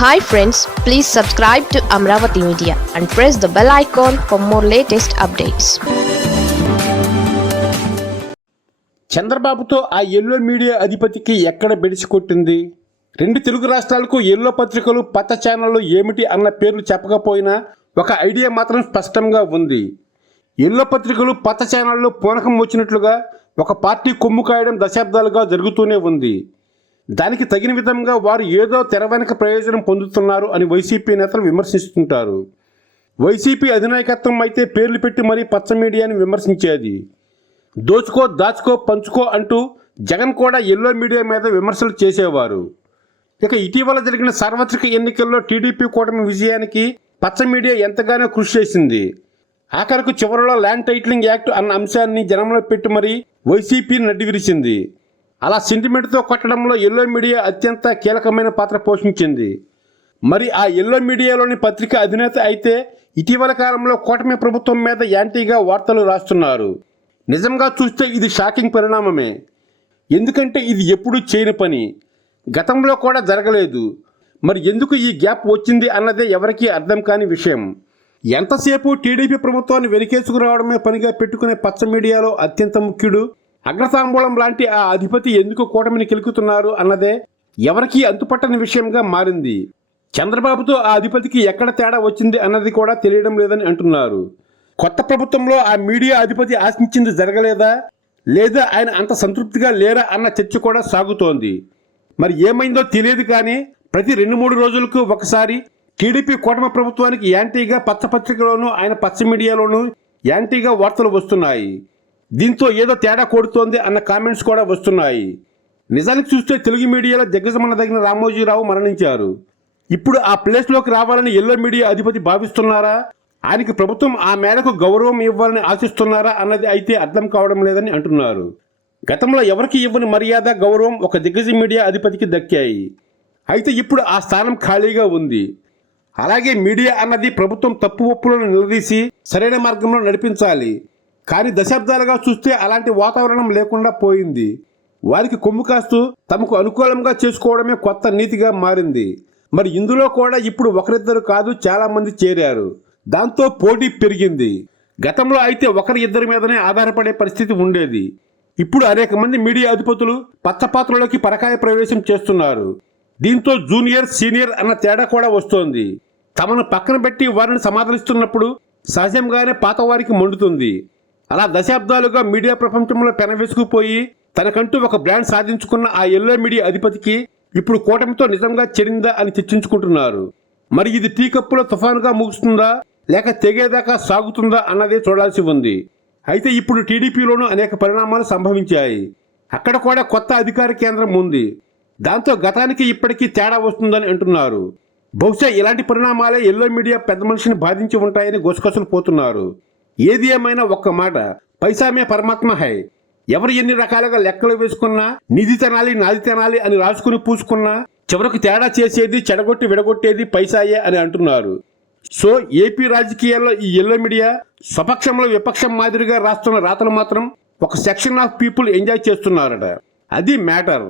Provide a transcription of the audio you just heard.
Hi friends please subscribe to Amaravati media and press the bell icon for more latest updates చంద్రబాబుతో ఆ yellow media అధిపతికి ఎక్కడ బెడిసి కొట్టింది? రెండు తెలుగు రాష్ట్రాలకు ఎల్లో పత్రికలు పచ్చ ఛానళ్ళు ఏమిటి అన్న పేర్లు చెప్పకపోయినా ఒక ఐడియా మాత్రం స్పష్టంగా ఉంది. ఎల్లో పత్రికలు పచ్చ ఛానళ్ళు పూనకం వచ్చినట్లుగా ఒక పార్టీ కొమ్ము కాయడం దశాబ్దాలుగా జరుగుతూనే ఉంది. దానికి తగిన విధంగా వారు ఏదో తెర వెనక ప్రయోజనం పొందుతున్నారు అని వైసీపీ నేతలు విమర్శిస్తుంటారు. వైసీపీ అధినాయకత్వం అయితే పేర్లు పెట్టి మరీ పచ్చ మీడియాని విమర్శించేది. దోచుకో దాచుకో పంచుకో అంటూ జగన్ కూడా ఎల్లో మీడియా మీద విమర్శలు చేసేవారు. ఇక ఇటీవల జరిగిన సార్వత్రిక ఎన్నికల్లో టీడీపీ కూటమి విజయానికి పచ్చ మీడియా ఎంతగానో కృషి చేసింది. ఆఖరకు చివరిలో ల్యాండ్ టైటిలింగ్ యాక్ట్ అన్న అంశాన్ని జనంలో పెట్టి మరీ వైసీపీని నడ్డి విరిచింది. అలా సెంటిమెంట్తో కొట్టడంలో ఎల్లో మీడియా అత్యంత కీలకమైన పాత్ర పోషించింది. మరి ఆ ఎల్లో మీడియాలోని పత్రిక అధినేత అయితే ఇటీవల కాలంలో కూటమి ప్రభుత్వం మీద యాంటీగా వార్తలు రాస్తున్నారు. నిజంగా చూస్తే ఇది షాకింగ్ పరిణామమే. ఎందుకంటే ఇది ఎప్పుడూ చేయని పని. గతంలో కూడా జరగలేదు. మరి ఎందుకు ఈ గ్యాప్ వచ్చింది అన్నదే ఎవరికీ అర్థం కాని విషయం. ఎంతసేపు టీడీపీ ప్రభుత్వాన్ని వెలికేసుకురావడమే పనిగా పెట్టుకునే పచ్చ మీడియాలో అత్యంత ముఖ్యుడు అగ్రతాంబూలం లాంటి ఆ అధిపతి ఎందుకు కూటమిని కెలుకుతున్నారు అన్నదే ఎవరికీ అంతుపట్టని విషయంగా మారింది. చంద్రబాబుతో ఆ అధిపతికి ఎక్కడ తేడా వచ్చింది అన్నది కూడా తెలియడం లేదని అంటున్నారు. కొత్త ప్రభుత్వంలో ఆ మీడియా అధిపతి ఆశించింది జరగలేదా? లేదా ఆయన అంత సంతృప్తిగా లేరా అన్న చర్చ కూడా సాగుతోంది. మరి ఏమైందో తెలియదు కానీ ప్రతి రెండు మూడు రోజులకు ఒకసారి టీడీపీ కూటమి ప్రభుత్వానికి యాంటీగా పచ్చపత్రికలోనూ ఆయన పచ్చ మీడియాలోనూ యాంటీగా వార్తలు వస్తున్నాయి. దీంతో ఏదో తేడా కొడుతోంది అన్న కామెంట్స్ కూడా వస్తున్నాయి. నిజానికి చూస్తే తెలుగు మీడియాలో దిగ్గజమనదగిన రామోజీరావు మరణించారు. ఇప్పుడు ఆ ప్లేస్లోకి రావాలని ఎల్లో మీడియా అధిపతి భావిస్తున్నారా? ఆయనకి ప్రభుత్వం ఆ మేరకు గౌరవం ఇవ్వాలని ఆశిస్తున్నారా అన్నది అయితే అర్థం కావడం లేదని అంటున్నారు. గతంలో ఎవరికి ఇవ్వని మర్యాద గౌరవం ఒక దిగ్గజ మీడియా అధిపతికి దక్కాయి. అయితే ఇప్పుడు ఆ స్థానం ఖాళీగా ఉంది. అలాగే మీడియా అన్నది ప్రభుత్వం తప్పు ఒప్పులను నిలదీసి సరైన మార్గంలో నడిపించాలి. కానీ దశాబ్దాలుగా చూస్తే అలాంటి వాతావరణం లేకుండా పోయింది. వారికి కొమ్ము కాస్తూ తమకు అనుకూలంగా చేసుకోవడమే కొత్త నీతిగా మారింది. మరి ఇందులో కూడా ఇప్పుడు ఒకరిద్దరు కాదు చాలామంది చేరారు. దాంతో పోటీ పెరిగింది. గతంలో అయితే ఒకరి ఇద్దరి మీదనే ఆధారపడే పరిస్థితి ఉండేది. ఇప్పుడు అనేక మంది మీడియా అధిపతులు పచ్చపాత్రలోకి పరకాయ ప్రవేశం చేస్తున్నారు. దీంతో జూనియర్ సీనియర్ అన్న తేడా కూడా వస్తోంది. తమను పక్కన పెట్టి వారిని సమాధానిస్తున్నప్పుడు సహజంగానే పాత వారికి మండుతుంది. అలా దశాబ్దాలుగా మీడియా ప్రపంచంలో పెనవేసుకుపోయి తనకంటూ ఒక బ్రాండ్ సాధించుకున్న ఆ ఎల్లో మీడియా అధిపతికి ఇప్పుడు కూటమితో నిజంగా చెడిందా అని చర్చించుకుంటున్నారు. మరి ఇది టీ కప్పులో తుఫానుగా ముగుస్తుందా? లేక తెగేదాకా సాగుతుందా అన్నదే చూడాల్సి ఉంది. అయితే ఇప్పుడు టీడీపీలోనూ అనేక పరిణామాలు సంభవించాయి. అక్కడ కూడా కొత్త అధికార కేంద్రం ఉంది. దాంతో గతానికి ఇప్పటికీ తేడా వస్తుందని అంటున్నారు. బహుశా ఇలాంటి పరిణామాలే ఎల్లో మీడియా పెద్ద మనిషిని బాధించి ఉంటాయని గుసగుసలు పోతున్నారు. ఏది ఏమైనా ఒక్క మాట పైసామే పరమాత్మ హై. ఎవరు ఎన్ని రకాలుగా లెక్కలు వేసుకున్నా నిధి తినాలి నాది తినాలి అని రాసుకుని పూసుకున్నా చివరకు తేడా చేసేది చెడగొట్టి విడగొట్టేది పైసాయే అని అంటున్నారు. సో ఏపీ రాజకీయాల్లో ఈ ఎల్లో మీడియా స్వపక్షంలో విపక్షం మాదిరిగా రాస్తున్న రాతలు మాత్రం ఒక సెక్షన్ ఆఫ్ పీపుల్ ఎంజాయ్ చేస్తున్నారట. అది మ్యాటర్.